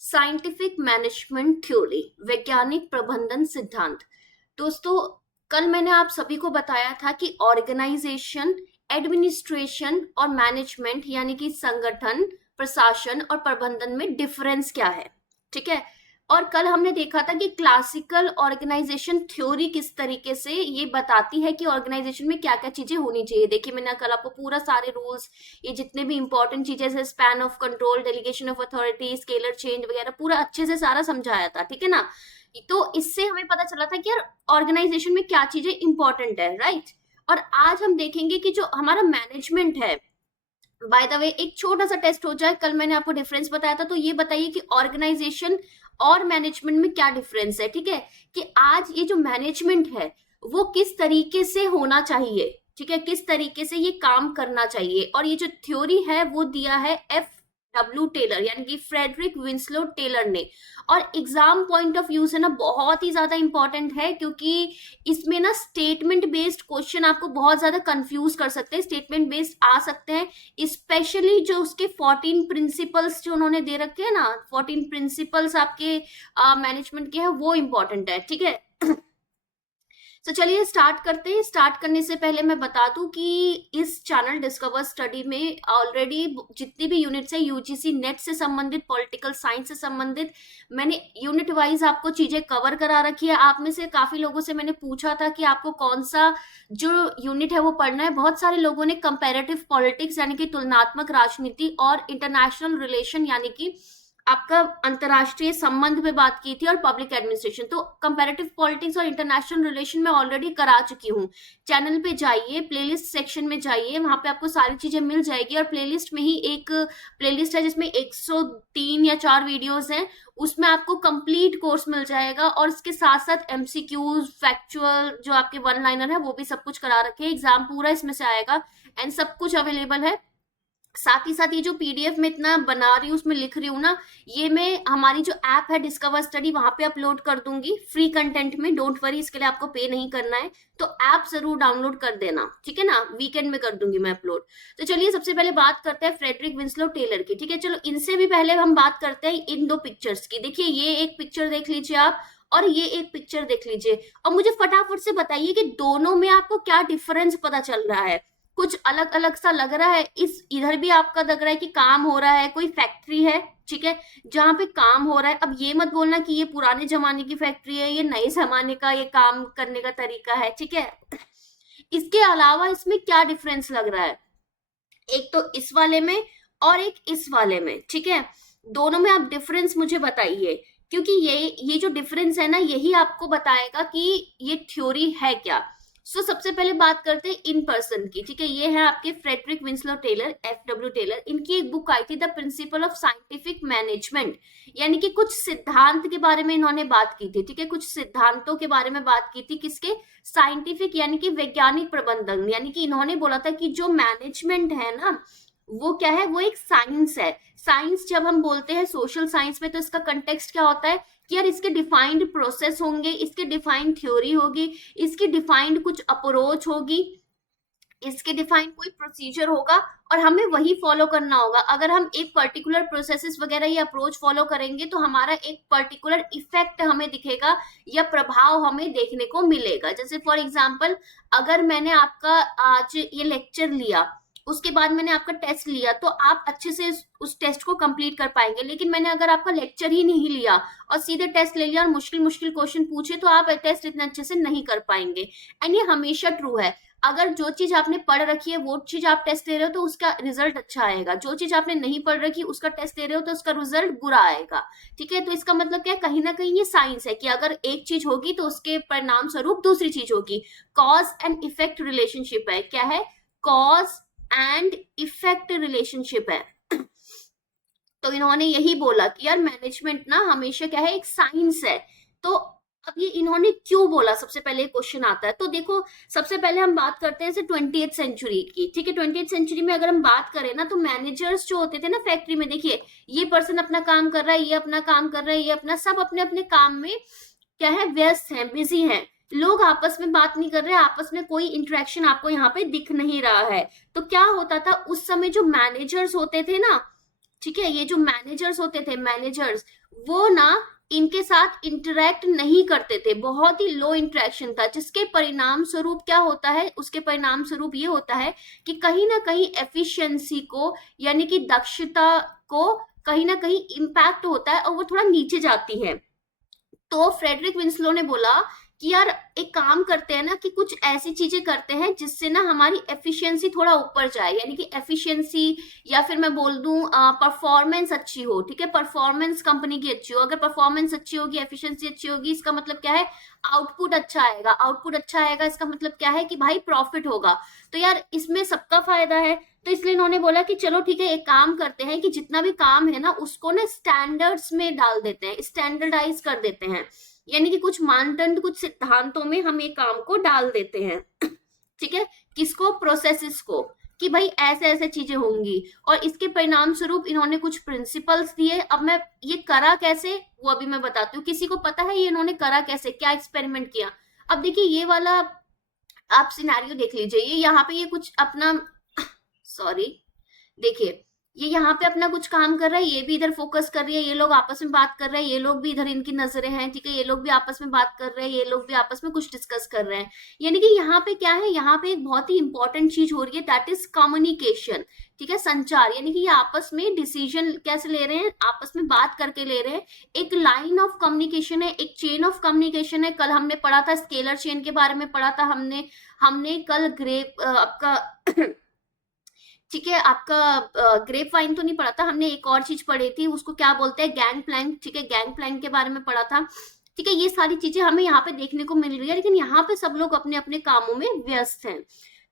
Scientific management theory, वैज्ञानिक प्रबंधन सिद्धांत। दोस्तों, कल मैंने आप सभी को बताया था कि ऑर्गेनाइजेशन, एडमिनिस्ट्रेशन और मैनेजमेंट यानी कि संगठन, प्रशासन और प्रबंधन में डिफरेंस क्या है। ठीक है। और कल हमने देखा था कि क्लासिकल ऑर्गेनाइजेशन थ्योरी किस तरीके से ये बताती है कि ऑर्गेनाइजेशन में क्या क्या चीजें होनी चाहिए। देखिए, मैंने कल आपको पूरा सारे रूल्स, ये जितने भी इंपॉर्टेंट चीजें जैसे span of control, delegation of authority, scalar change वगैरह पूरा अच्छे से सारा समझाया था। ठीक है ना। तो इससे हमें पता चला था कि यार ऑर्गेनाइजेशन में क्या चीजें इंपॉर्टेंट है, राइट। और आज हम देखेंगे कि जो हमारा मैनेजमेंट है, बाय द वे एक छोटा सा टेस्ट हो जाए। कल मैंने आपको डिफरेंस बताया था, तो ये बताइए कि ऑर्गेनाइजेशन और मैनेजमेंट में क्या डिफरेंस है। ठीक है। कि आज ये जो मैनेजमेंट है वो किस तरीके से होना चाहिए, ठीक है, किस तरीके से ये काम करना चाहिए। और ये जो थ्योरी है वो दिया है F.W. टेलर यानी कि फ्रेडरिक विंसलो टेलर ने। और एग्जाम पॉइंट ऑफ व्यू से ना बहुत ही ज्यादा इंपॉर्टेंट है, क्योंकि इसमें ना स्टेटमेंट बेस्ड क्वेश्चन आपको बहुत ज्यादा कंफ्यूज कर सकते हैं, स्टेटमेंट बेस्ड आ सकते हैं। स्पेशली जो उसके 14 प्रिंसिपल्स जो उन्होंने दे रखे हैं ना, 14 प्रिंसिपल्स आपके मैनेजमेंट के हैं, वो इंपॉर्टेंट है। ठीक है। तो चलिए स्टार्ट करते हैं। स्टार्ट करने से पहले मैं बता दूं कि इस चैनल डिस्कवर स्टडी में ऑलरेडी जितनी भी यूनिट्स है यूजीसी नेट से संबंधित, पॉलिटिकल साइंस से संबंधित, मैंने यूनिट वाइज आपको चीजें कवर करा रखी है। आप में से काफी लोगों से मैंने पूछा था कि आपको कौन सा जो यूनिट है वो पढ़ना है। बहुत सारे लोगों ने कंपैरेटिव पॉलिटिक्स यानी कि तुलनात्मक राजनीति और इंटरनेशनल रिलेशन यानी कि आपका अंतरराष्ट्रीय संबंध पे बात की थी, और पब्लिक एडमिनिस्ट्रेशन। तो कंपैरेटिव पॉलिटिक्स और इंटरनेशनल रिलेशन में ऑलरेडी करा चुकी हूँ। चैनल पे जाइए, प्लेलिस्ट सेक्शन में जाइए, वहां पे आपको सारी चीजें मिल जाएगी। और प्लेलिस्ट में ही एक प्लेलिस्ट है जिसमें 103 या 4 वीडियोस हैं, उसमें आपको कंप्लीट कोर्स मिल जाएगा। और इसके साथ साथ एमसीक्यूज, फैक्चुअल जो आपके वन लाइनर है वो भी सब कुछ करा रखे हैं। एग्जाम पूरा इसमें से आएगा एंड सब कुछ अवेलेबल है। साथ ही साथ ये जो पीडीएफ में इतना बना रही हूँ, उसमें लिख रही हूँ ना, ये मैं हमारी जो ऐप है डिस्कवर स्टडी वहां पे अपलोड कर दूंगी फ्री कंटेंट में। डोंट वरी, इसके लिए आपको पे नहीं करना है। तो ऐप जरूर डाउनलोड कर देना, ठीक है ना। वीकेंड में कर दूंगी मैं अपलोड। तो चलिए सबसे पहले बात करते हैं फ्रेडरिक विंसलो टेलर की। ठीक है, चलो इनसे भी पहले हम बात करते हैं इन दो पिक्चर्स की। देखिए, ये एक पिक्चर देख लीजिए आप, और ये एक पिक्चर देख लीजिए, और मुझे फटाफट से बताइए कि दोनों में आपको क्या डिफरेंस पता चल रहा है। कुछ अलग अलग सा लग रहा है। इस इधर भी आपका लग रहा है कि काम हो रहा है, कोई फैक्ट्री है, ठीक है, जहां पे काम हो रहा है। अब ये मत बोलना कि ये पुराने जमाने की फैक्ट्री है, ये नए जमाने का ये काम करने का तरीका है, ठीक है। इसके अलावा इसमें क्या डिफरेंस लग रहा है, एक तो इस वाले में और एक इस वाले में, ठीक है। दोनों में आप डिफरेंस मुझे बताइए, क्योंकि ये जो डिफरेंस है ना, यही आपको बताएगा कि ये थ्योरी है क्या। सबसे पहले बात करते हैं इन पर्सन की। ठीक है, ये है आपके Frederick Winslow Taylor, F.W. Taylor. इनकी एक बुक आई थी the principle of scientific management, यानी कि कुछ सिद्धांत के बारे में इन्होंने बात की थी। ठीक है, कुछ सिद्धांतों के बारे में बात की थी, किसके, साइंटिफिक यानी कि वैज्ञानिक प्रबंधन। यानी कि इन्होंने बोला था कि जो मैनेजमेंट है ना, वो क्या है, वो एक साइंस है। साइंस जब हम बोलते हैं सोशल साइंस में, तो इसका कंटेक्स्ट क्या होता है कि यार इसके डिफाइंड प्रोसेस होंगे, इसके डिफाइंड थ्योरी होगी, इसकी डिफाइंड कुछ अप्रोच होगी, इसके डिफाइंड कोई प्रोसीजर होगा, और हमें वही फॉलो करना होगा। अगर हम एक पर्टिकुलर प्रोसेसेस वगैरह या अप्रोच फॉलो करेंगे तो हमारा एक पर्टिकुलर इफेक्ट हमें दिखेगा या प्रभाव हमें देखने को मिलेगा। जैसे फॉर एग्जांपल, अगर मैंने आपका आज ये लेक्चर लिया, उसके बाद मैंने आपका टेस्ट लिया, तो आप अच्छे से उस टेस्ट को कंप्लीट कर पाएंगे। लेकिन मैंने अगर आपका लेक्चर ही नहीं लिया और सीधे टेस्ट ले लिया और मुश्किल मुश्किल क्वेश्चन पूछे, तो आप टेस्ट इतने अच्छे से नहीं कर पाएंगे। एंड ये हमेशा ट्रू है। अगर जो चीज आपने पढ़ रखी है वो चीज आप टेस्ट दे रहे हो तो उसका रिजल्ट अच्छा आएगा। जो चीज आपने नहीं पढ़ रखी उसका टेस्ट दे रहे हो तो उसका रिजल्ट बुरा आएगा। ठीक है, तो इसका मतलब क्या है, कहीं ना कहीं ये साइंस है कि अगर एक चीज होगी तो उसके परिणाम स्वरूप दूसरी चीज होगी। कॉज एंड इफेक्ट रिलेशनशिप है। क्या है, कॉज एंड इफेक्ट रिलेशनशिप है। तो इन्होंने यही बोला कि यार मैनेजमेंट ना हमेशा क्या है, एक साइंस है। तो अब ये इन्होंने क्यों बोला, सबसे पहले क्वेश्चन आता है। तो देखो, सबसे पहले हम बात करते हैं 20th सेंचुरी की। ठीक है, 20th सेंचुरी में अगर हम बात करें ना, तो मैनेजर्स जो होते थे ना फैक्ट्री में, देखिए ये पर्सन अपना काम कर रहा है, ये अपना काम कर रहा है, ये अपना, सब अपने अपने काम में क्या है, व्यस्त है, बिजी है। लोग आपस में बात नहीं कर रहे, आपस में कोई इंटरेक्शन आपको यहाँ पे दिख नहीं रहा है। तो क्या होता था उस समय, जो मैनेजर्स होते थे ना, ठीक है, ये जो मैनेजर्स होते थे, मैनेजर्स, वो ना इनके साथ इंटरेक्ट नहीं करते थे, बहुत ही लो इंटरेक्शन था, जिसके परिणाम स्वरूप क्या होता है, उसके परिणाम स्वरूप ये होता है कि कहीं ना कहीं एफिशिएंसी को, यानी कि दक्षता को कहीं ना कहीं इम्पैक्ट होता है और वो थोड़ा नीचे जाती है। तो फ्रेडरिक विंसलो ने बोला कि यार एक काम करते हैं ना, कि कुछ ऐसी चीजें करते हैं जिससे ना हमारी एफिशिएंसी थोड़ा ऊपर जाए, यानी कि एफिशिएंसी, या फिर मैं बोल दूं परफॉर्मेंस अच्छी हो, ठीक है, परफॉर्मेंस कंपनी की अच्छी हो। अगर परफॉर्मेंस अच्छी होगी, एफिशिएंसी अच्छी होगी, इसका मतलब क्या है, आउटपुट अच्छा आएगा, आउटपुट अच्छा आएगा इसका मतलब क्या है कि भाई प्रॉफिट होगा। तो यार इसमें सबका फायदा है। तो इसलिए इन्होंने बोला कि चलो ठीक है, एक काम करते हैं कि जितना भी काम है ना उसको ना स्टैंडर्ड्स में डाल देते हैं, स्टैंडर्डाइज कर देते हैं, यानी कि कुछ मानदंड, कुछ सिद्धांतों में हम एक काम को डाल देते हैं। ठीक है, किसको, प्रोसेसेस को, कि भाई ऐसे ऐसे चीजें होंगी। और इसके परिणाम स्वरूप इन्होंने कुछ प्रिंसिपल्स दिए। अब मैं ये करा कैसे वो अभी मैं बताती हूँ। किसी को पता है ये इन्होंने करा कैसे, क्या एक्सपेरिमेंट किया? अब देखिए ये वाला आप सिनेरियो देख लीजिए, ये यहाँ पे ये कुछ अपना सॉरी, देखिए ये यहाँ पे अपना कुछ काम कर रहा है, ये भी इधर फोकस कर रही है, ये लोग आपस में बात कर रहे हैं, ये लोग भी इधर, इनकी नजरें हैं, ठीक है, ये लोग भी आपस में बात कर रहे हैं, ये लोग भी आपस में कुछ डिस्कस कर रहे हैं। यानी कि यहाँ पे क्या है, यहाँ पे एक बहुत ही इंपॉर्टेंट चीज हो रही है, दैट इज कम्युनिकेशन। ठीक है, संचार, यानी कि ये आपस में डिसीजन कैसे ले रहे हैं, आपस में बात करके ले रहे हैं। एक लाइन ऑफ कम्युनिकेशन है, एक चेन ऑफ कम्युनिकेशन है। कल हमने पढ़ा था स्केलर चेन के बारे में पढ़ा था हमने हमने कल ग्रेप आपका ठीक है, आपका ग्रेप वाइन तो नहीं पढ़ा था हमने, एक और चीज पढ़ी थी, उसको क्या बोलते हैं, गैंग प्लैंक। ठीक है, गैंग प्लैंक के बारे में पढ़ा था। ठीक है, ये सारी चीजें हमें यहाँ पे देखने को मिल रही है, लेकिन यहाँ पे सब लोग अपने अपने कामों में व्यस्त हैं।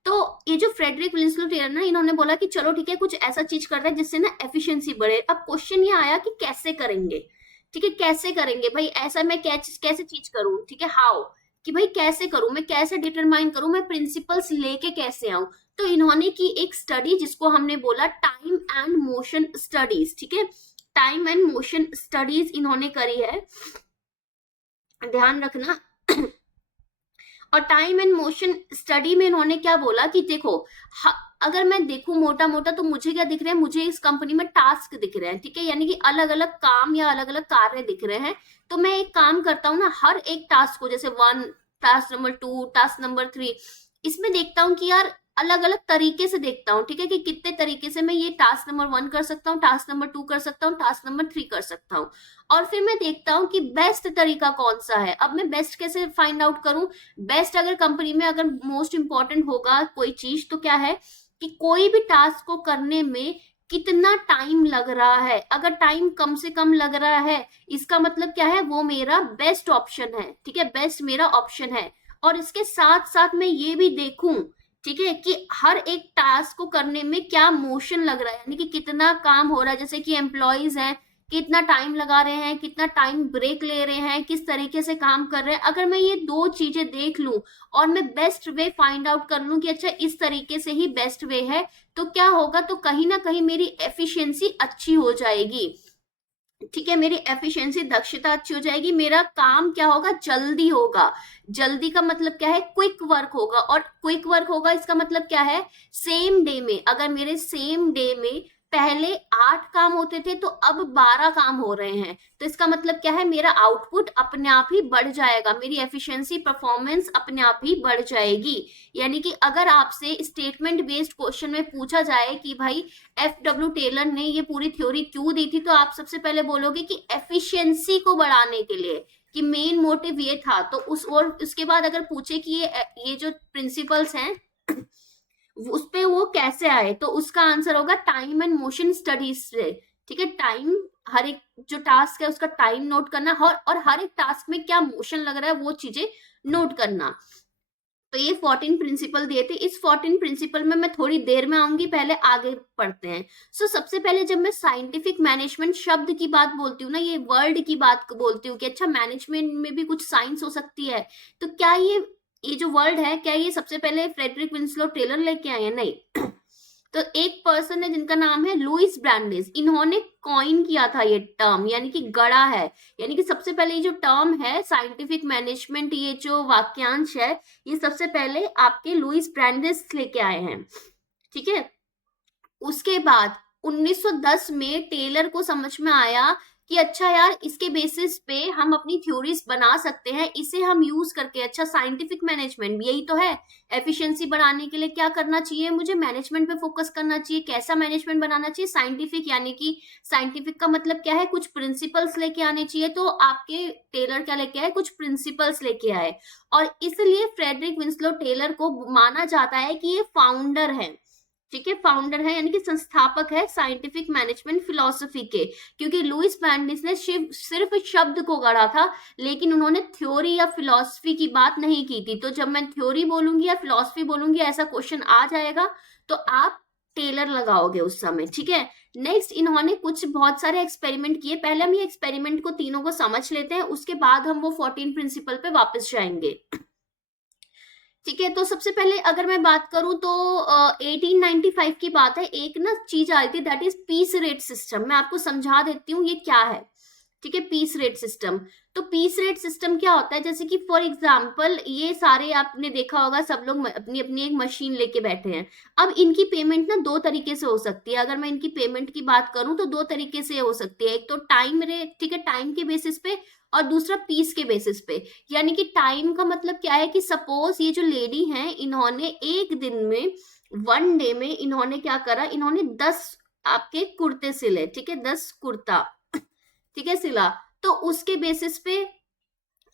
तो ये जो फ्रेडरिक विंसलो टेलर ना, इन्होंने बोला कि चलो ठीक है, कुछ ऐसा चीज करते हैं जिससे ना एफिशिएंसी बढ़े। अब क्वेश्चन ये आया कि कैसे करेंगे। ठीक है, कैसे करेंगे भाई, ऐसा मैं कैसे चीज करूं, ठीक है, हाउ, कि भाई कैसे करूं, मैं कैसे डिटरमाइन करूं, मैं प्रिंसिपल्स लेके कैसे आऊं। तो इन्होंने की एक स्टडी जिसको हमने बोला टाइम एंड मोशन स्टडीज। ठीक है, टाइम एंड मोशन स्टडीज इन्होंने करी है, ध्यान रखना। और टाइम एंड मोशन स्टडी में इन्होंने क्या बोला कि देखो, अगर मैं देखूं मोटा मोटा तो मुझे क्या दिख रहा है, मुझे इस कंपनी में टास्क दिख रहे हैं। ठीक है, यानी कि अलग अलग काम या अलग अलग कार्य दिख रहे हैं। तो मैं एक काम करता हूँ ना, हर एक टास्क को, जैसे 1, टास्क नंबर 2, टास्क नंबर 3, इसमें देखता हूँ कि यार अलग अलग तरीके से देखता हूँ। ठीक है, कि कितने तरीके से मैं ये टास्क नंबर 1 कर सकता हूँ, टास्क नंबर 2 कर सकता हूँ, टास्क नंबर 3 कर सकता हूँ। और फिर मैं देखता हूँ कि बेस्ट तरीका कौन सा है। अब मैं बेस्ट कैसे फाइंड आउट करूं? बेस्ट अगर कंपनी में अगर मोस्ट इंपॉर्टेंट होगा कोई चीज, तो क्या है कि कोई भी टास्क को करने में कितना टाइम लग रहा है। अगर टाइम कम से कम लग रहा है, इसका मतलब क्या है, वो मेरा बेस्ट ऑप्शन है। ठीक है, बेस्ट मेरा ऑप्शन है। और इसके साथ साथ मैं ये भी देखूं, ठीक है, कि हर एक टास्क को करने में क्या मोशन लग रहा है, यानी कि कितना काम हो रहा है। जैसे कि एम्प्लॉयज हैं, कितना टाइम लगा रहे हैं, कितना टाइम ब्रेक ले रहे हैं, किस तरीके से काम कर रहे हैं। अगर मैं ये दो चीजें देख लूं और मैं बेस्ट वे फाइंड आउट कर लूं कि अच्छा इस तरीके से ही बेस्ट वे है, तो क्या होगा, तो कहीं ना कहीं मेरी एफिशिएंसी अच्छी हो जाएगी। ठीक है, मेरी एफिशिएंसी, दक्षता अच्छी हो जाएगी, मेरा काम क्या होगा, जल्दी होगा। जल्दी का मतलब क्या है, क्विक वर्क होगा। और क्विक वर्क होगा इसका मतलब क्या है, सेम डे में, अगर मेरे सेम डे में पहले 8 काम होते थे तो अब 12 काम हो रहे हैं, तो इसका मतलब क्या है, मेरा आउटपुट अपने आप ही बढ़ जाएगा, मेरी एफिशिएंसी, परफॉर्मेंस अपने आप ही बढ़ जाएगी। यानी कि अगर आपसे स्टेटमेंट बेस्ड क्वेश्चन में पूछा जाए कि भाई FW टेलर ने ये पूरी थ्योरी क्यों दी थी, तो आप सबसे पहले बोलोगे कि एफिशिएंसी को बढ़ाने के लिए, कि मेन मोटिव ये था। तो और उसके बाद अगर पूछे कि ये जो प्रिंसिपल्स हैं उस पे वो कैसे आए, तो उसका आंसर होगा टाइम एंड मोशन स्टडीज से। ठीक है, टाइम, हर एक जो टास्क है उसका टाइम नोट करना, और हर एक टास्क में क्या मोशन लग रहा है वो चीजें नोट करना। तो ये 14 प्रिंसिपल दिए थे। इस 14 प्रिंसिपल में मैं थोड़ी देर में आऊंगी, पहले आगे पढ़ते हैं। सबसे पहले जब मैं साइंटिफिक मैनेजमेंट शब्द की बात बोलती हूँ ना, ये वर्ड की बात बोलती हूँ कि अच्छा मैनेजमेंट में भी कुछ साइंस हो सकती है, तो क्या ये जो वर्ड है, क्या ये सबसे पहले फ्रेडरिक विंसलो टेलर लेके आए हैं? नहीं। तो एक पर्सन है जिनका नाम है लुइस ब्रांडिस, इन्होंने कॉइन किया था ये टर्म, यानी कि गढ़ा है। यानी कि सबसे पहले ये जो टर्म है साइंटिफिक मैनेजमेंट, ये जो वाक्यांश है, ये सबसे पहले आपके लुइस ब्रांडिस लेके आए हैं। ठीक है, उसके बाद 1910 में टेलर को समझ में आया कि अच्छा यार इसके बेसिस पे हम अपनी थ्योरीज बना सकते हैं, इसे हम यूज करके। अच्छा साइंटिफिक मैनेजमेंट यही तो है, एफिशिएंसी बढ़ाने के लिए क्या करना चाहिए, मुझे मैनेजमेंट पे फोकस करना चाहिए। कैसा मैनेजमेंट बनाना चाहिए, साइंटिफिक, यानी कि साइंटिफिक का मतलब क्या है, कुछ प्रिंसिपल्स लेके आने चाहिए। तो आपके टेलर क्या लेके आए, कुछ प्रिंसिपल्स लेके आए। और इसलिए फ्रेडरिक विंसलो टेलर को माना जाता है कि ये फाउंडर है, ठीक है, फाउंडर है यानी कि संस्थापक है साइंटिफिक मैनेजमेंट फिलॉसफी के। क्योंकि लुइस बैंडिस ने सिर्फ शब्द को गढ़ा था, लेकिन उन्होंने थ्योरी या फिलॉसफी की बात नहीं की थी। तो जब मैं थ्योरी बोलूंगी या फिलॉसफी बोलूंगी, ऐसा क्वेश्चन आ जाएगा, तो आप टेलर लगाओगे उस समय, ठीक है। नेक्स्ट, इन्होंने कुछ बहुत सारे एक्सपेरिमेंट किए। पहले हम ये एक्सपेरिमेंट को तीनों को समझ लेते हैं, उसके बाद हम वो 14 प्रिंसिपल पे वापस जाएंगे, ठीक है। तो सबसे पहले अगर मैं बात करूं तो 1895 की बात है। एक ना चीज आई थी, that is peace rate system. मैं आपको समझा देती हूँ ये क्या है, ठीक है। पीस रेट सिस्टम, तो पीस रेट सिस्टम क्या होता है, जैसे कि फॉर एग्जांपल ये सारे आपने देखा होगा, सब लोग अपनी अपनी एक मशीन लेके बैठे हैं। अब इनकी पेमेंट ना दो तरीके से हो सकती है। अगर मैं इनकी पेमेंट की बात करूं तो दो तरीके से हो सकती है। एक तो टाइम रेट, ठीक है, टाइम के बेसिस पे, और दूसरा पीस के बेसिस पे। यानी कि टाइम का मतलब क्या है कि सपोज ये जो लेडी हैं, इन्होंने एक दिन में, वन डे में इन्होंने क्या करा, इन्होंने 10 आपके कुर्ते सिले, ठीक है, 10 कुर्ता, ठीक है, सिला। तो उसके बेसिस पे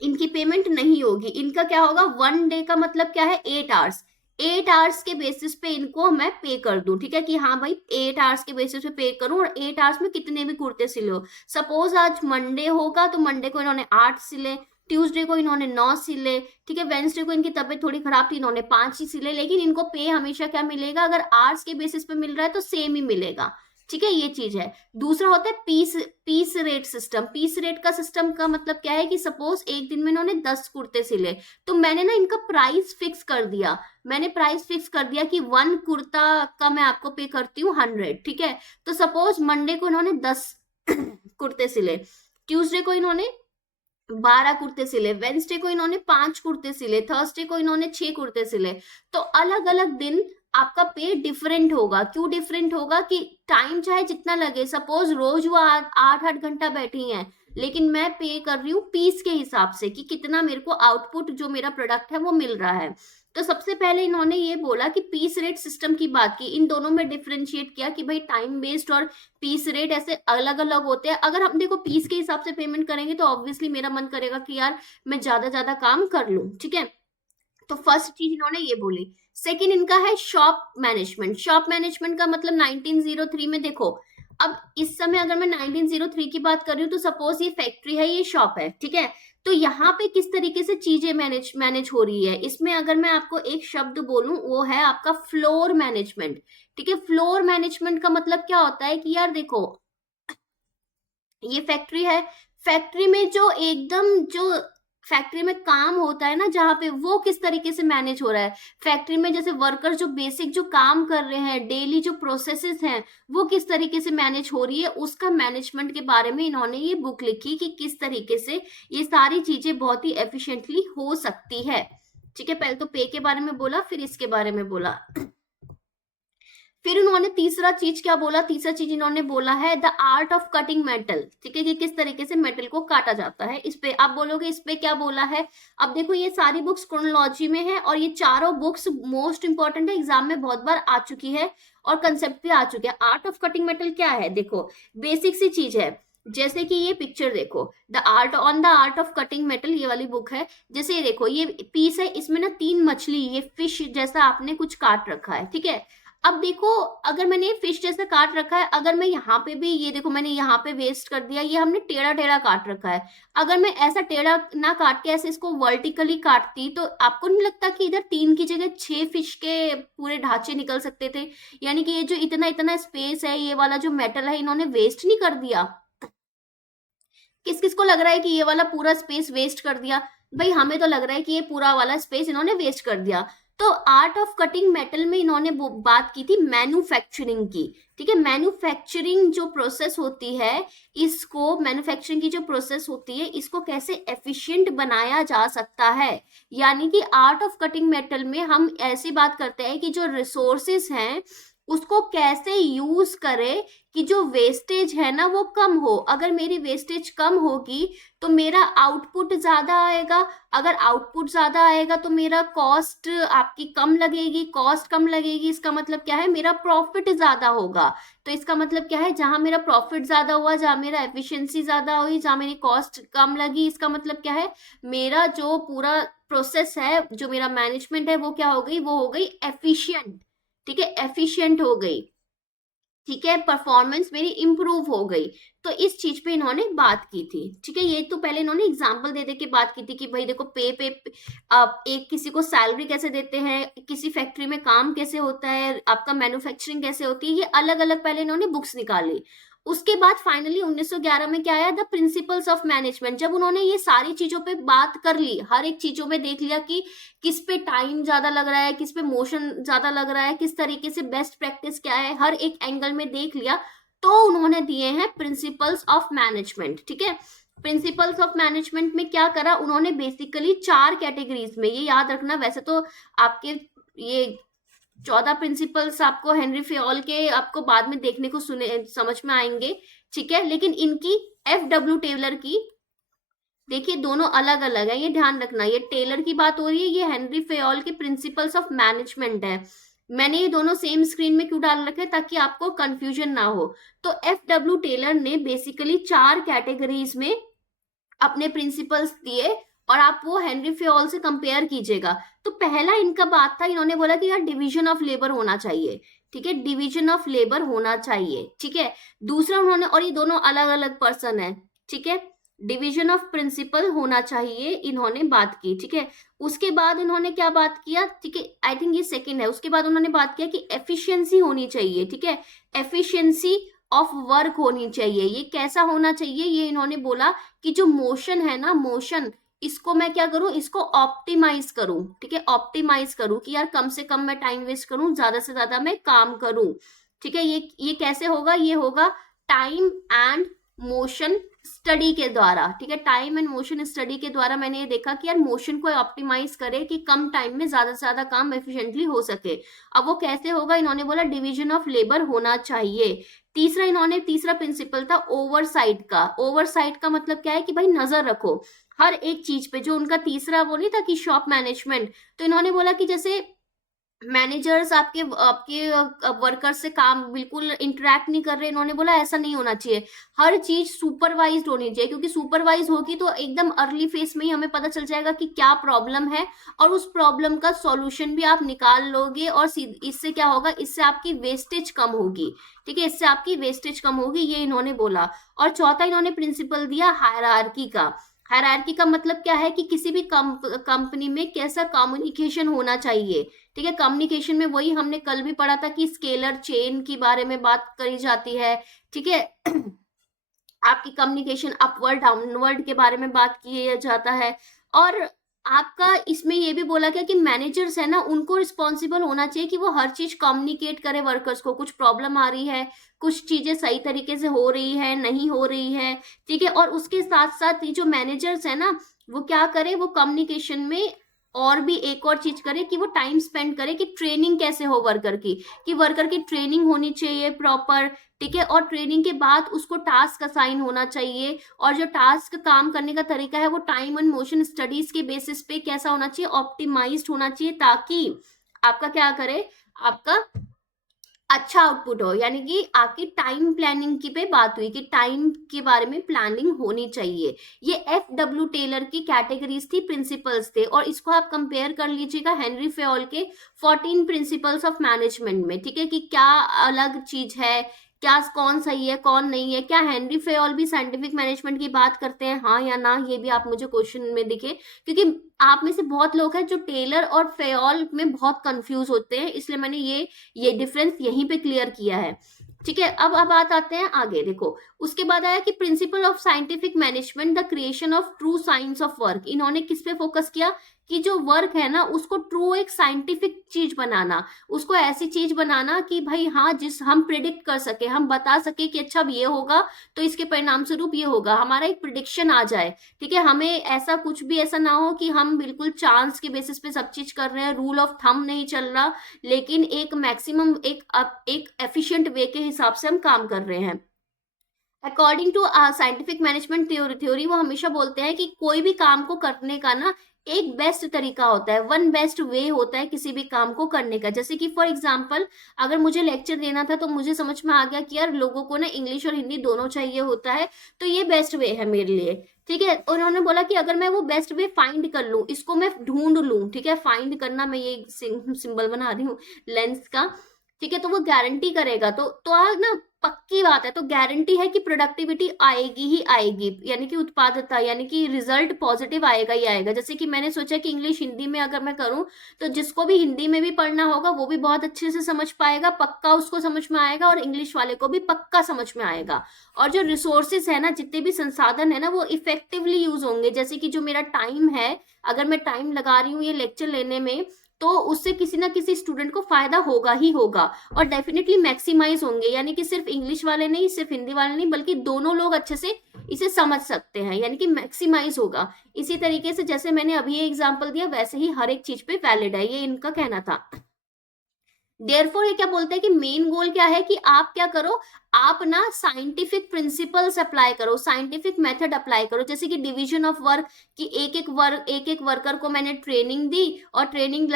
इनकी पेमेंट नहीं होगी। इनका क्या होगा, वन डे का मतलब क्या है, 8 आवर्स। 8 आवर्स के बेसिस पे इनको मैं पे कर दूं, ठीक है, कि हाँ भाई 8 आवर्स के बेसिस पे पे करूं, और 8 आवर्स में कितने भी कुर्ते सिले हो। सपोज आज मंडे होगा तो मंडे को इन्होंने 8 सिले, ट्यूसडे को इन्होंने 9 सिले, ठीक है, वेंसडे को इनकी तबीयत थोड़ी खराब थी, इन्होंने 5 ही सिले। लेकिन इनको पे हमेशा क्या मिलेगा, अगर आवर्स के बेसिस पे मिल रहा है तो सेम ही मिलेगा, ठीक है, ये चीज है। दूसरा होता है piece rate system. Piece rate का सिस्टम का मतलब क्या है कि सपोज एक दिन में इन्होंने 10 कुर्ते सिले, तो मैंने ना इनका प्राइस फिक्स कर दिया। मैंने प्राइस फिक्स कर दिया कि 1 कुर्ता का मैं आपको पे करती हूँ 100, ठीक है। तो सपोज मंडे को इन्होंने 10 कुर्ते सिले, ट्यूसडे को इन्होंने 12 कुर्ते सिले, वेंसडे को इन्होंने 5 कुर्ते सिले, थर्सडे को इन्होंने 6 कुर्ते सिले। तो अलग अलग दिन आपका पे डिफरेंट होगा। क्यों डिफरेंट होगा, कि टाइम चाहे जितना लगे, सपोज रोज वो 8-8 घंटा बैठी हैं, लेकिन मैं पे कर रही हूँ पीस के हिसाब से, कि कितना मेरे को आउटपुट जो मेरा प्रोडक्ट है वो मिल रहा है। तो सबसे पहले इन्होंने ये बोला कि पीस रेट सिस्टम की बात की, इन दोनों में डिफरेंशिएट किया कि भाई टाइम बेस्ड और पीस रेट ऐसे अलग अलग होते हैं। अगर हम देखो पीस के हिसाब से पेमेंट करेंगे तो ऑब्वियसली मेरा मन करेगा कि यार मैं ज्यादा ज्यादा काम कर लूं, ठीक है। तो फर्स्ट चीज इन्होंने ये बोली। सेकंड इनका है शॉप मैनेजमेंट। शॉप मैनेजमेंट का मतलब 1903 में देखो, अब इस समय अगर मैं 1903 की बात कर रही हूँ तो सपोज ये फैक्ट्री है, ये शॉप है, ठीक है। तो यहाँ पे किस तरीके से चीजें मैनेज हो रही है, इसमें अगर मैं आपको एक शब्द बोलूं, वो है आपका फ्लोर मैनेजमेंट, ठीक है। फ्लोर मैनेजमेंट का मतलब क्या होता है कि यार देखो, ये फैक्ट्री है, फैक्ट्री में जो एकदम जो फैक्ट्री में काम होता है ना, जहां पे, वो किस तरीके से मैनेज हो रहा है। फैक्ट्री में जैसे वर्कर जो बेसिक जो काम कर रहे हैं, डेली जो प्रोसेसेस हैं, वो किस तरीके से मैनेज हो रही है, उसका मैनेजमेंट के बारे में इन्होंने ये बुक लिखी कि किस तरीके से ये सारी चीजें बहुत ही एफिशिएंटली हो सकती है, ठीक है। पहले तो पे के बारे में बोला, फिर इसके बारे में बोला। फिर उन्होंने तीसरा चीज क्या बोला, तीसरा चीज इन्होंने बोला है the art of cutting metal, ठीक है, कि किस तरीके से मेटल को काटा जाता है। इस पे आप बोलोगे इस पे क्या बोला है। अब देखो ये सारी बुक्स क्रोनोलॉजी में है, और ये चारों बुक्स मोस्ट इंपॉर्टेंट है, एग्जाम में बहुत बार आ चुकी है, और कंसेप्ट भी आ चुके हैं। आर्ट ऑफ कटिंग मेटल क्या है, देखो बेसिक सी चीज है। जैसे कि ये पिक्चर देखो, the art of cutting metal, ये वाली बुक है। जैसे ये देखो, ये पीस है, इसमें ना 3 मछली, ये फिश जैसा आपने कुछ काट रखा है, ठीक है। अब देखो, अगर मैंने फिश जैसा काट रखा है, अगर मैं यहाँ पे भी, ये देखो मैंने यहाँ पे वेस्ट कर दिया, ये हमने टेढ़ा टेढ़ा काट रखा है। अगर मैं ऐसा टेढ़ा ना काट के ऐसे इसको वर्टिकली काटती, तो आपको नहीं लगता कि इधर 3 की जगह 6 फिश के पूरे ढांचे निकल सकते थे। यानी कि ये जो इतना इतना स्पेस है, ये वाला जो मेटल है, इन्होंने वेस्ट नहीं कर दिया। किस किस को लग रहा है कि ये वाला पूरा स्पेस वेस्ट कर दिया, भाई हमें तो लग रहा है कि ये पूरा वाला स्पेस इन्होंने वेस्ट कर दिया। तो आर्ट ऑफ कटिंग मेटल में इन्होंने बात की थी मैन्युफैक्चरिंग की, ठीक है। मैन्युफैक्चरिंग जो प्रोसेस होती है, इसको मैन्युफैक्चरिंग की जो प्रोसेस होती है, इसको कैसे एफिशिएंट बनाया जा सकता है। यानी कि आर्ट ऑफ कटिंग मेटल में हम ऐसी बात करते हैं कि जो रिसोर्सेस हैं, उसको कैसे यूज करे कि जो वेस्टेज है ना वो कम हो। अगर मेरी वेस्टेज कम होगी तो मेरा आउटपुट ज्यादा आएगा, अगर आउटपुट ज्यादा आएगा तो मेरा कॉस्ट आपकी कम लगेगी, कॉस्ट कम लगेगी इसका मतलब क्या है, मेरा प्रॉफिट ज्यादा होगा। तो इसका मतलब क्या है, जहां मेरा प्रॉफिट ज्यादा हुआ, जहां मेरा एफिशिएंसी ज्यादा हुई, जहां मेरी कॉस्ट कम लगी, इसका मतलब क्या है, मेरा जो पूरा प्रोसेस है, जो मेरा मैनेजमेंट है, वो क्या हो गई, वो हो गई एफिशिएंट। ठीक है, एफिशिएंट हो गई। ठीक है, परफॉर्मेंस मेरी इंप्रूव हो गई। तो इस चीज पे इन्होंने बात की थी। ठीक है, ये तो पहले इन्होंने एग्जांपल दे दे के बात की थी कि भाई देखो आप एक किसी को सैलरी कैसे देते हैं, किसी फैक्ट्री में काम कैसे होता है, आपका मैन्युफैक्चरिंग कैसे होती है, ये अलग अलग पहले इन्होंने बुक्स निकाली। उसके बाद फाइनली 1911 में क्या आया, द प्रिंसिपल्स ऑफ मैनेजमेंट। जब उन्होंने ये सारी चीजों पे बात कर ली, हर एक चीजों में देख लिया कि किस पे टाइम ज्यादा लग रहा है, किस पे मोशन ज्यादा लग रहा है, किस तरीके से बेस्ट प्रैक्टिस क्या है, हर एक एंगल में देख लिया, तो उन्होंने दिए हैं प्रिंसिपल्स ऑफ मैनेजमेंट। ठीक है, प्रिंसिपल्स ऑफ मैनेजमेंट में क्या करा उन्होंने, बेसिकली 4 कैटेगरीज में, ये याद रखना, वैसे तो आपके ये 14 प्रिंसिपल्स आपको हेनरी फेयोल के आपको बाद में देखने को सुने समझ में आएंगे। ठीक है, लेकिन इनकी FW टेलर की देखिए दोनों अलग अलग है, ये ध्यान रखना, ये टेलर की बात हो रही है, ये हेनरी फेयोल के प्रिंसिपल्स ऑफ मैनेजमेंट है। मैंने ये दोनों सेम स्क्रीन में क्यों डाल रखे हैं, ताकि आपको कंफ्यूजन ना हो। तो FW टेलर ने बेसिकली 4 कैटेगरीज में अपने प्रिंसिपल्स दिए, और आप वो हेनरी फेयोल से कंपेयर कीजिएगा। तो पहला इनका बात था, इन्होंने बोला कि यार डिवीजन ऑफ लेबर होना चाहिए। ठीक है, डिवीजन ऑफ लेबर होना चाहिए। ठीक है, दूसरा उन्होंने, और ये दोनों अलग अलग पर्सन है। ठीक है, डिवीजन ऑफ प्रिंसिपल होना चाहिए, इन्होंने बात की। ठीक है, उसके बाद इन्होंने क्या बात किया, ठीक है, आई थिंक ये सेकंड है। उसके बाद उन्होंने बात किया कि एफिशिएंसी होनी चाहिए। ठीक है, एफिशिएंसी ऑफ वर्क होनी चाहिए। ये कैसा होना चाहिए, ये इन्होंने बोला कि जो मोशन है ना, मोशन, इसको मैं क्या करूं, इसको ऑप्टिमाइज करूं। ठीक है, ऑप्टिमाइज करूं कि यार कम से कम मैं टाइम वेस्ट करूं, ज्यादा से ज्यादा मैं काम करूं। ठीक है, ये कैसे होगा, ये होगा टाइम एंड मोशन स्टडी के द्वारा। ठीक है, टाइम एंड मोशन स्टडी के द्वारा मैंने ये देखा कि यार मोशन को ऑप्टिमाइज करे कि कम टाइम में ज्यादा से ज्यादा काम एफिशिएंटली हो सके। अब वो कैसे होगा, इन्होंने बोला डिवीजन ऑफ लेबर होना चाहिए। तीसरा प्रिंसिपल था ओवरसाइट का। ओवरसाइट का मतलब क्या है कि भाई नजर रखो हर एक चीज पे। जो उनका तीसरा वो नहीं था कि शॉप मैनेजमेंट, तो इन्होंने बोला कि जैसे मैनेजर्स आपके आपके वर्कर से काम बिल्कुल इंटरेक्ट नहीं कर रहे, इन्होंने बोला ऐसा नहीं होना चाहिए, हर चीज सुपरवाइज्ड होनी चाहिए, क्योंकि सुपरवाइज होगी तो एकदम अर्ली फेज में ही हमें पता चल जाएगा कि क्या प्रॉब्लम है, और उस प्रॉब्लम का सॉल्यूशन भी आप निकाल लोगे, और इससे क्या होगा, इससे आपकी वेस्टेज कम होगी। ठीक है, इससे आपकी वेस्टेज कम होगी, ये इन्होंने बोला। और चौथा इन्होंने प्रिंसिपल दिया हायरार्की का। हायरार्की का मतलब क्या है कि किसी भी कंपनी में कैसा कम्युनिकेशन होना चाहिए। ठीक है, कम्युनिकेशन में वही हमने कल भी पढ़ा था कि स्केलर चेन के बारे में बात करी जाती है। ठीक है, आपकी कम्युनिकेशन अपवर्ड डाउनवर्ड के बारे में बात किया जाता है। और आपका इसमें ये भी बोला गया कि मैनेजर्स है ना, उनको रिस्पॉन्सिबल होना चाहिए कि वो हर चीज कम्युनिकेट करे वर्कर्स को। कुछ प्रॉब्लम आ रही है, कुछ चीजें सही तरीके से हो रही है, नहीं हो रही है। ठीक है, और उसके साथ साथ ये जो मैनेजर्स है ना, वो क्या करे, वो कम्युनिकेशन में और भी एक और चीज करे कि वो टाइम स्पेंड करे कि ट्रेनिंग कैसे हो वर्कर की, कि वर्कर की ट्रेनिंग होनी चाहिए प्रॉपर। ठीक है, और ट्रेनिंग के बाद उसको टास्क असाइन होना चाहिए, और जो टास्क काम करने का तरीका है वो टाइम एंड मोशन स्टडीज के बेसिस पे कैसा होना चाहिए, ऑप्टिमाइज्ड होना चाहिए, ताकि आपका क्या करे, आपका अच्छा आउटपुट हो। यानी कि आपकी टाइम प्लानिंग की पे बात हुई कि टाइम के बारे में प्लानिंग होनी चाहिए। ये FW टेलर की कैटेगरीज थी, प्रिंसिपल्स थे, और इसको आप कंपेयर कर लीजिएगा हेनरी फेयोल के 14 प्रिंसिपल्स ऑफ मैनेजमेंट में। ठीक है, कि क्या अलग चीज है, क्या कौन सही है कौन नहीं है, क्या हेनरी फेयोल भी साइंटिफिक मैनेजमेंट की बात करते हैं, हाँ या ना, ये भी आप मुझे क्वेश्चन में दिखे, क्योंकि आप में से बहुत लोग हैं जो टेलर और फेयोल में बहुत कंफ्यूज होते हैं, इसलिए मैंने ये डिफरेंस यहीं पे क्लियर किया है। ठीक है, अब बात आते हैं आगे। देखो उसके बाद आया कि principle of scientific management, the creation of true science of work. इन्होंने किस पे फोकस किया कि जो वर्क है ना उसको ट्रू एक साइंटिफिक चीज बनाना, उसको ऐसी चीज बनाना कि भाई हाँ जिस हम प्रिडिक्ट कर सके, हम बता सके कि अच्छा अब ये होगा तो इसके परिणाम स्वरूप ये होगा, हमारा एक प्रिडिक्शन आ जाए। ठीक है, हमें ऐसा कुछ भी ऐसा ना हो कि हम बिल्कुल चांस के बेसिस पे सब चीज कर रहे हैं, रूल ऑफ थंब नहीं चल रहा, लेकिन एक मैक्सिमम एक एफिशिएंट वे के हिसाब से हम काम कर रहे हैं। According to scientific management theory वो हमेशा बोलते हैं कि कोई भी काम को करने का ना एक बेस्ट तरीका होता है, वन बेस्ट वे होता है किसी भी काम को करने का। जैसे कि फॉर एग्जांपल अगर मुझे लेक्चर देना था तो मुझे समझ में आ गया कि यार लोगों को ना इंग्लिश और हिंदी दोनों चाहिए होता है, तो ये बेस्ट वे है मेरे लिए। ठीक है, उन्होंने बोला कि अगर मैं वो बेस्ट वे फाइंड कर लूं, इसको मैं ढूंढ लूं, ठीक है, फाइंड करना, मैं ये सिंबल बना रही हूँ लेंस का, ठीक है, तो वो गारंटी करेगा, तो ना पक्की बात है, तो गारंटी है कि प्रोडक्टिविटी आएगी ही आएगी, यानी कि उत्पादकता, यानी कि रिजल्ट पॉजिटिव आएगा ही आएगा। जैसे कि मैंने सोचा कि इंग्लिश हिंदी में अगर मैं करूं तो जिसको भी हिंदी में भी पढ़ना होगा वो भी बहुत अच्छे से समझ पाएगा, पक्का उसको समझ में आएगा, और इंग्लिश वाले को भी पक्का समझ में आएगा। और जो रिसोर्सेज है ना, जितने भी संसाधन है ना, वो इफेक्टिवली यूज होंगे। जैसे कि जो मेरा टाइम है, अगर मैं टाइम लगा रही हूँ ये लेक्चर लेने में, तो उससे किसी ना किसी स्टूडेंट को फायदा होगा ही होगा, और डेफिनेटली मैक्सिमाइज होंगे, यानी कि सिर्फ इंग्लिश वाले नहीं, सिर्फ हिंदी वाले नहीं, बल्कि दोनों लोग अच्छे से इसे समझ सकते हैं, यानी कि मैक्सिमाइज होगा। इसी तरीके से जैसे मैंने अभी ये एग्जांपल दिया वैसे ही हर एक चीज पे वैलिड है, ये इनका कहना था। देयरफॉर ये क्या बोलते हैं कि मेन गोल क्या है कि आप क्या करो, आप ना साइंटिफिक प्रिंसिपल्स अप्लाई करो, साइंटिफिक मेथड अप्लाई करो। जैसे कि डिवीजन ऑफ वर्क, कि एक एक वर्कर को मैंने ट्रेनिंग दी, और ट्रेनिंग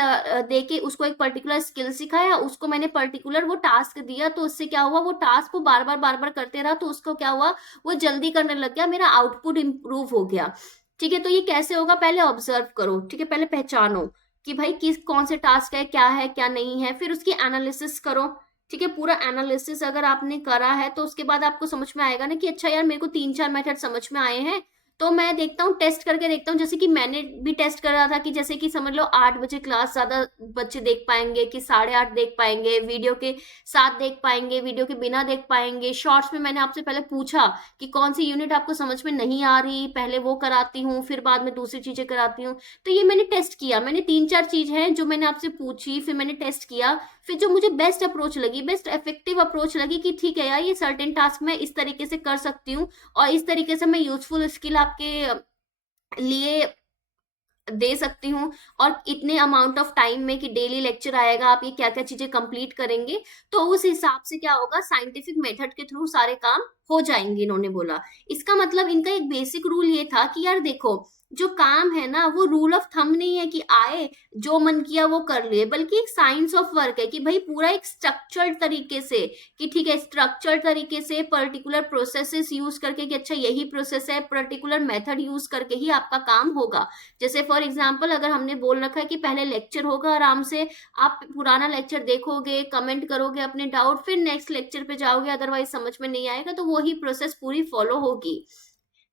दे के उसको एक पर्टिकुलर स्किल सिखाया, उसको मैंने पर्टिकुलर वो टास्क दिया, तो उससे क्या हुआ, वो टास्क को बार बार करते रहा, तो उसको क्या हुआ, वो जल्दी करने लग गया, मेरा आउटपुट इंप्रूव हो गया। ठीक है, तो ये कैसे होगा, पहले ऑब्जर्व करो, ठीक है, पहले पहचानो कि भाई किस कौन से टास्क है क्या नहीं है, फिर उसकी एनालिसिस करो। ठीक है, पूरा एनालिसिस अगर आपने करा है तो उसके बाद आपको समझ में आएगा ना कि अच्छा यार मेरे को 3-4 मेथड समझ में आए हैं, तो मैं देखता हूँ, टेस्ट करके देखता हूँ। जैसे कि मैंने भी टेस्ट कर रहा था कि जैसे कि समझ लो 8 बजे क्लास ज्यादा बच्चे देख पाएंगे कि 8:30 देख पाएंगे, वीडियो के साथ देख पाएंगे, वीडियो के बिना देख पाएंगे। शॉर्ट्स में मैंने आपसे पहले पूछा कि कौन सी यूनिट आपको समझ में नहीं आ रही, पहले वो कराती हूँ, फिर बाद में दूसरी चीजें कराती हूँ। तो ये मैंने टेस्ट किया, मैंने 3-4 चीज हैं जो मैंने आपसे पूछी, फिर मैंने टेस्ट किया, फिर जो मुझे बेस्ट अप्रोच लगी, बेस्ट इफेक्टिव अप्रोच लगी कि ठीक है यार ये सर्टेन टास्क मैं इस तरीके से कर सकती हूँ, और इस तरीके से मैं यूजफुल स्किल आपके लिए दे सकती हूँ, और इतने अमाउंट ऑफ टाइम में कि डेली लेक्चर आएगा, आप ये क्या क्या चीजें कंप्लीट करेंगे, तो उस हिसाब से क्या होगा, साइंटिफिक मेथड के थ्रू सारे काम हो जाएंगे, इन्होंने बोला। इसका मतलब इनका एक बेसिक रूल ये था कि यार देखो जो काम है ना वो रूल ऑफ थंब नहीं है कि आए जो मन किया वो कर लिए, बल्कि एक साइंस ऑफ वर्क है कि भाई पूरा एक स्ट्रक्चर्ड तरीके से, कि ठीक है स्ट्रक्चर्ड तरीके से पर्टिकुलर प्रोसेसेस यूज करके, कि अच्छा यही प्रोसेस है, पर्टिकुलर मेथड यूज करके ही आपका काम होगा। जैसे फॉर एग्जाम्पल अगर हमने बोल रखा है कि पहले लेक्चर होगा, आराम से आप पुराना लेक्चर देखोगे, कमेंट करोगे अपने डाउट, फिर नेक्स्ट लेक्चर पे जाओगे, अदरवाइज समझ में नहीं आएगा, तो वही प्रोसेस पूरी फॉलो होगी।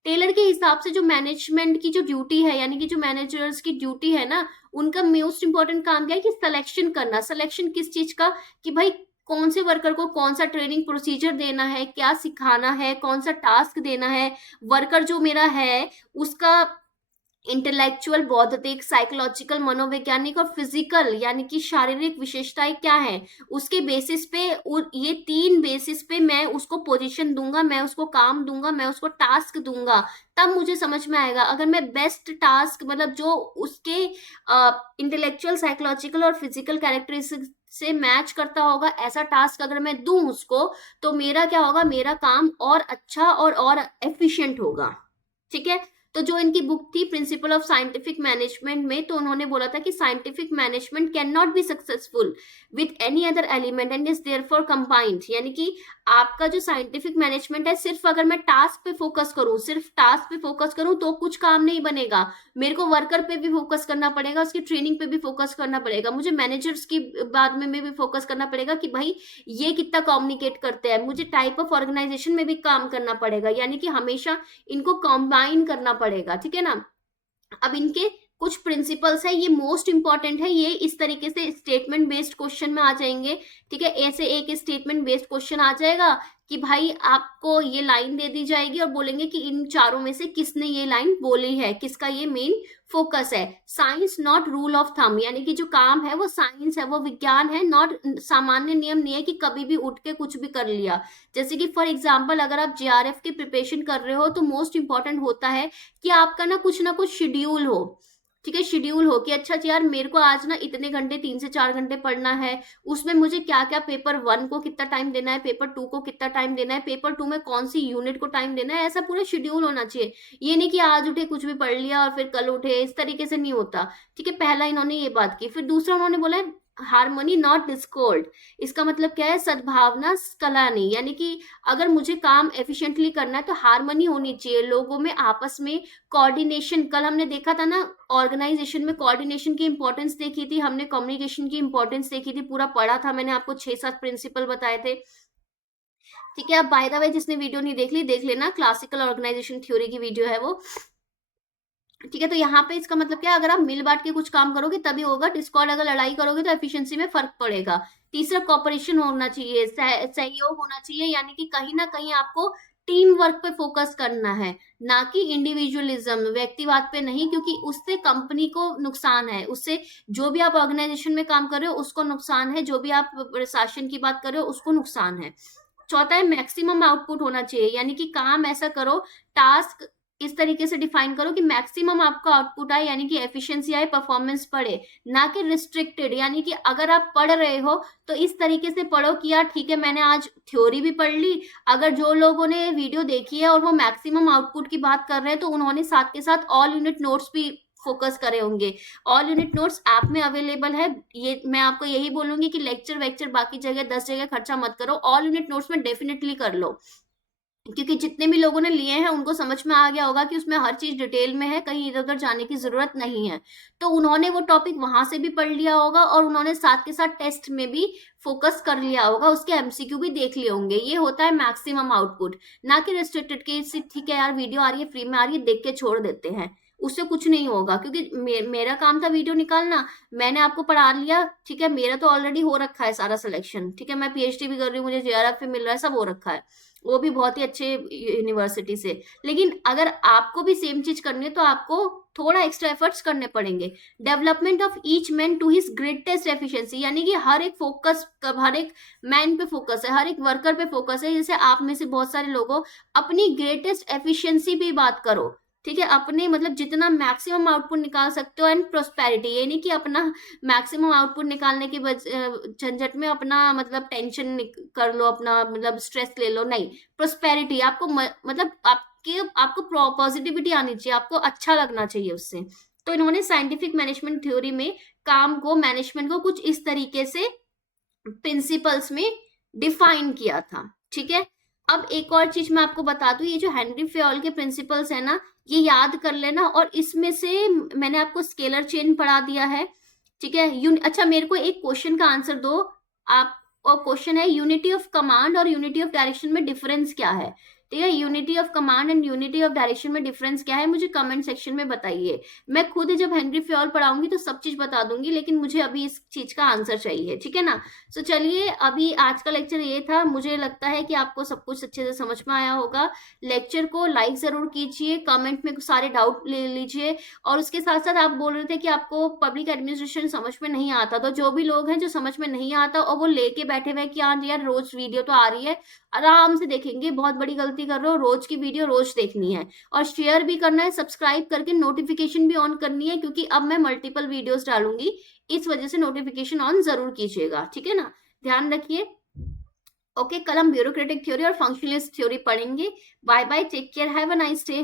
टेलर के हिसाब से जो मैनेजमेंट की जो ड्यूटी है, यानी कि जो मैनेजर्स की ड्यूटी है ना, उनका मोस्ट इंपॉर्टेंट काम क्या है कि सिलेक्शन करना। सिलेक्शन किस चीज का, कि भाई कौन से वर्कर को कौन सा ट्रेनिंग प्रोसीजर देना है, क्या सिखाना है, कौन सा टास्क देना है, वर्कर जो मेरा है उसका इंटेलेक्चुअल, बौद्धिक, साइकोलॉजिकल, मनोवैज्ञानिक और फिजिकल यानी कि शारीरिक विशेषताएं क्या है, उसके बेसिस पे, ये 3 बेसिस पे मैं उसको पोजीशन दूंगा, मैं उसको काम दूंगा, मैं उसको टास्क दूंगा, तब मुझे समझ में आएगा। अगर मैं बेस्ट टास्क मतलब जो उसके इंटेलेक्चुअल, साइकोलॉजिकल और फिजिकल कैरेक्टरिस्टिक्स से मैच करता होगा, ऐसा टास्क अगर मैं दूं उसको, तो मेरा क्या होगा, मेरा काम और अच्छा और एफिशिएंट होगा। ठीक है, तो जो इनकी बुक थी प्रिंसिपल ऑफ साइंटिफिक मैनेजमेंट में, तो उन्होंने बोला था कि scientific management can not be successful with any other element and is therefore combined, यानी कि आपका जो साइंटिफिक मैनेजमेंट है, सिर्फ अगर मैं टास्क पे फोकस करूं, सिर्फ टास्क पे फोकस करूं तो कुछ काम नहीं बनेगा, मेरे को वर्कर पे भी फोकस करना पड़ेगा, उसकी ट्रेनिंग पे भी फोकस करना पड़ेगा, मुझे मैनेजर्स की बाद में भी फोकस करना पड़ेगा कि भाई ये कितना कम्युनिकेट करते हैं, मुझे टाइप ऑफ ऑर्गेनाइजेशन में भी काम करना पड़ेगा, यानी कि हमेशा इनको कंबाइन करना पड़ेगा। ठीक है ना, अब इनके कुछ प्रिंसिपल्स है, ये मोस्ट इंपॉर्टेंट है, ये इस तरीके से स्टेटमेंट बेस्ड क्वेश्चन में आ जाएंगे। ठीक है, ऐसे एक स्टेटमेंट बेस्ड क्वेश्चन आ जाएगा कि भाई आपको ये लाइन दे दी जाएगी और बोलेंगे कि इन चारों में से किसने ये लाइन बोली है, किसका ये मेन फोकस है। Science not rule of thumb, यानी कि जो काम है वो साइंस है, वो विज्ञान है, नॉट सामान्य नियम नहीं है कि कभी भी उठ के कुछ भी कर लिया। जैसे कि फॉर एग्जाम्पल अगर आप जेआरएफ की प्रिपरेशन कर रहे हो तो मोस्ट इंपॉर्टेंट होता है कि आपका ना कुछ शेड्यूल हो, ठीक है, शेड्यूल हो कि अच्छा यार मेरे को आज ना इतने घंटे 3 से 4 घंटे पढ़ना है, उसमें मुझे क्या क्या पेपर 1 को कितना टाइम देना है, पेपर 2 को कितना टाइम देना है, पेपर 2 में कौन सी यूनिट को टाइम देना है, ऐसा पूरा शेड्यूल होना चाहिए। ये नहीं कि आज उठे कुछ भी पढ़ लिया और फिर कल उठे, इस तरीके से नहीं होता। ठीक है, पहला इन्होंने ये बात की। फिर दूसरा उन्होंने बोला है हारमोनी नॉट डिस्कॉर्ड। इसका मतलब क्या है, सद्भावना कला नहीं, यानी कि अगर मुझे काम एफिशिएंटली करना है तो हारमोनी होनी चाहिए लोगों में, आपस में कोऑर्डिनेशन। कल हमने देखा था ना ऑर्गेनाइजेशन में कोऑर्डिनेशन की इंपॉर्टेंस देखी थी, हमने कम्युनिकेशन की इंपॉर्टेंस देखी थी, पूरा पढ़ा था मैंने आपको 6-7 प्रिंसिपल बताए थे। ठीक है, अब बाय द वे जिसने वीडियो नहीं देख ली देख लेना, क्लासिकल ऑर्गेनाइजेशन थ्योरी की वीडियो है वो। ठीक है, तो यहाँ पे इसका मतलब क्या है, अगर आप मिल बांट के कुछ काम करोगे तभी होगा, डिस्कॉर्ड अगर लड़ाई करोगे तो एफिशिएंसी में फर्क पड़ेगा। तीसरा कॉपरेशन होना चाहिए, सहयोग होना चाहिए, यानी कि कहीं ना कहीं आपको टीम वर्क पे फोकस करना है, ना कि इंडिविजुअलिज्म, व्यक्तिवाद पे नहीं, क्योंकि उससे कंपनी को नुकसान है, उससे जो भी आप ऑर्गेनाइजेशन में काम कर रहे हो उसको नुकसान है, जो भी आप प्रशासन की बात कर रहे हो उसको नुकसान है। चौथा है मैक्सिमम आउटपुट होना चाहिए, यानी कि काम ऐसा करो, टास्क इस तरीके से डिफाइन करो कि मैक्सिमम आपका आउटपुट आए, यानी कि एफिशिएंसी आए, परफॉर्मेंस पढ़े, ना कि रिस्ट्रिक्टेड। यानी कि अगर आप पढ़ रहे हो तो इस तरीके से पढ़ो कि यार ठीक है मैंने आज थ्योरी भी पढ़ ली, अगर जो लोगों ने वीडियो देखी है और वो मैक्सिमम आउटपुट की बात कर रहे हैं तो उन्होंने साथ के साथ ऑल यूनिट नोट्स भी फोकस करे होंगे। ऑल यूनिट नोट्स ऐप में अवेलेबल है, ये मैं आपको यही बोलूंगी कि लेक्चर वेक्चर बाकी जगह 10 जगह खर्चा मत करो, ऑल यूनिट नोट्स में डेफिनेटली कर लो, क्योंकि जितने भी लोगों ने लिए हैं उनको समझ में आ गया होगा कि उसमें हर चीज डिटेल में है, कहीं इधर उधर जाने की जरूरत नहीं है। तो उन्होंने वो टॉपिक वहां से भी पढ़ लिया होगा और उन्होंने साथ के साथ टेस्ट में भी फोकस कर लिया होगा, उसके एमसीक्यू भी देख लिए होंगे। ये होता है मैक्सिमम आउटपुट, ना कि रेस्ट्रिक्टेड के ठीक है यार वीडियो आ रही है फ्री में आ रही है देख के छोड़ देते हैं, उससे कुछ नहीं होगा। क्योंकि मेरा काम था वीडियो निकालना, मैंने आपको पढ़ा लिया, ठीक है, मेरा तो ऑलरेडी हो रखा है सारा सिलेक्शन, ठीक है, मैं पीएचडी भी कर रही हूँ, मुझे जेआरएफ भी मिल रहा है, सब हो रखा है, वो भी बहुत ही अच्छे यूनिवर्सिटी से। लेकिन अगर आपको भी सेम चीज करनी है तो आपको थोड़ा एक्स्ट्रा एफर्ट्स करने पड़ेंगे। Development of each man to his greatest efficiency, यानी कि हर एक फोकस, हर एक मैन पे फोकस है, हर एक वर्कर पे फोकस है। जैसे आप में से बहुत सारे लोगों अपनी ग्रेटेस्ट एफिशिएंसी पे बात करो, ठीक है, अपने मतलब जितना मैक्सिमम आउटपुट निकाल सकते हो, एंड प्रोस्पेरिटी, ये नहीं कि अपना मैक्सिमम आउटपुट निकालने के झंझट में अपना मतलब टेंशन कर लो, अपना मतलब स्ट्रेस ले लो, नहीं, प्रोस्पेरिटी आपको मतलब आपको पॉजिटिविटी आनी चाहिए, आपको अच्छा लगना चाहिए उससे। तो इन्होंने साइंटिफिक मैनेजमेंट थ्योरी में काम को, मैनेजमेंट को कुछ इस तरीके से प्रिंसिपल्स में डिफाइन किया था। ठीक है, अब एक और चीज मैं आपको बता दूं, ये जो हेनरी फेयोल के प्रिंसिपल्स है ना, ये याद कर लेना, और इसमें से मैंने आपको स्केलर चेन पढ़ा दिया है। ठीक है, अच्छा मेरे को एक क्वेश्चन का आंसर दो आप, और क्वेश्चन है यूनिटी ऑफ कमांड और यूनिटी ऑफ डायरेक्शन में डिफरेंस क्या है। ठीक है, unity of command and unity of direction में डिफरेंस क्या है, मुझे कमेंट सेक्शन में बताइए। मैं खुद ही जब हेनरी फेयोल पढ़ाऊंगी तो सब चीज बता दूंगी, लेकिन मुझे अभी इस चीज का आंसर चाहिए, ठीक है ना। तो चलिए, अभी आज का लेक्चर ये था, मुझे लगता है कि आपको सब कुछ अच्छे से समझ में आया होगा। लेक्चर को लाइक जरूर कीजिए, कमेंट में सारे डाउट ले लीजिए, और उसके साथ साथ आप बोल रहे थे कि आपको पब्लिक एडमिनिस्ट्रेशन समझ में नहीं आता, तो जो भी लोग हैं जो समझ में नहीं आता और वो लेके बैठे हुए कि हाँ यार रोज वीडियो तो आ रही है, आराम से देखेंगे, बहुत बड़ी गलती कर रहे हो, रोज की वीडियो रोज देखनी है, और शेयर भी करना है, सब्सक्राइब करके नोटिफिकेशन भी ऑन करनी है, क्योंकि अब मैं मल्टीपल वीडियोस डालूंगी, इस वजह से नोटिफिकेशन ऑन जरूर कीजिएगा, ठीक है ना, ध्यान रखिए। ओके, कल हम ब्यूरोक्रेटिक थ्योरी और फंक्शनलिस्ट थ्योरी पढ़ेंगे। Bye bye, take care, have a nice day.